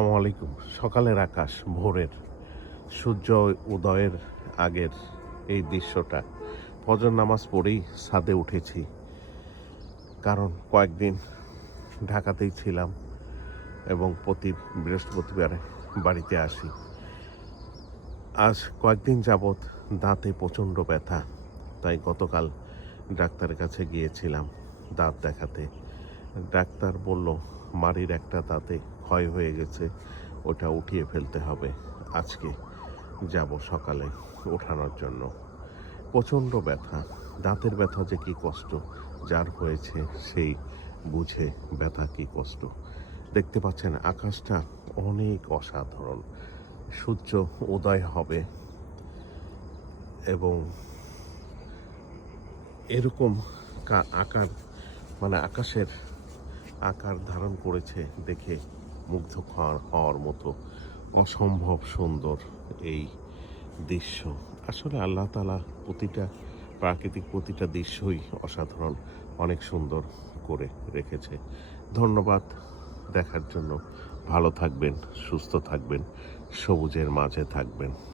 আসসালামু আলাইকুম। সকালের আকাশ, ভোরের সূর্য উদয়ের আগের এই দৃশ্যটা, ফজর নামাজ পড়েই ছাদে উঠেছি। কারণ কয়েকদিন ঢাকাতেই ছিলাম এবং প্রতি বৃহস্পতিবারে বাড়িতে আসি। আজ কয়েকদিন যাবৎ দাঁতে প্রচণ্ড ব্যথা, তাই গতকাল ডাক্তারের কাছে গিয়েছিলাম দাঁত দেখাতে। ডাক্তার বলল মাড়ির একটা দাঁতে ক্ষয় হয়ে গেছে, ওটা উঠিয়ে ফেলতে হবে। আজকে যাব সকালে ওঠানোর জন্য। প্রচণ্ড ব্যথা, দাঁতের ব্যথা যে কী কষ্ট, যার হয়েছে সেই বুঝে ব্যথা কী কষ্ট। দেখতে পাচ্ছেন আকাশটা অনেক অসাধারণ, সূর্য উদয় হবে এবং এরকম আকার আকাশের আকার ধারণ করেছে দেখে মুগ্ধ হওয়ার মতো অসম্ভব সুন্দর এই দৃশ্য। আসলে আল্লাহ তাআলা প্রতিটা দৃশ্যই অসাধারণ, অনেক সুন্দর করে রেখেছে। ধন্যবাদ দেখার জন্য। ভালো থাকবেন, সুস্থ থাকবেন, সবুজের মাঝে থাকবেন।